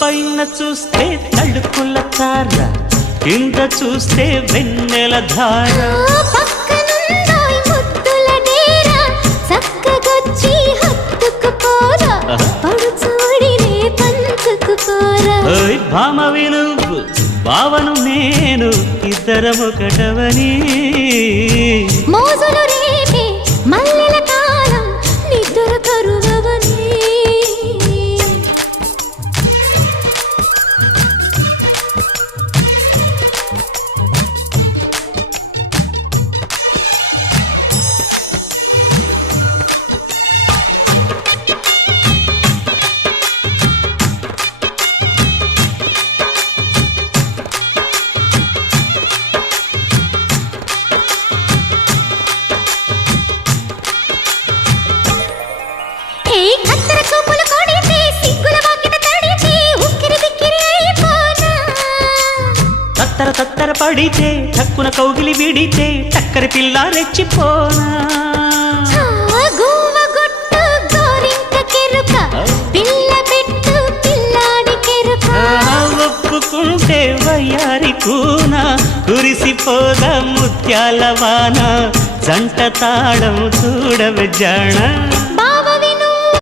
పైన చూస్తే తడుకుల తార, కింద చూస్తే వెన్నెల ధార. పక్కనుందోయ్ ముద్దుల డేరా, చక్కగొచ్చి హత్తుకుపోరా, పడుచూడినే పంచుకుపోరా. భామ విలువు భావను నేను, ఇద్దరమొకటవని. మోజులు రేపే మల్లెల కాలం, నిద్ర కరువవని. తత్తర తత్తర పడితే టక్కున కౌగిలి విడితే టక్కరి పిల్ల రెచ్చిపోనా. ఒప్పుకుంటే వయ్యారి కూన, కురిసిపోదా ముత్యాల వాన, జంట తాళం చూడవే జాణ.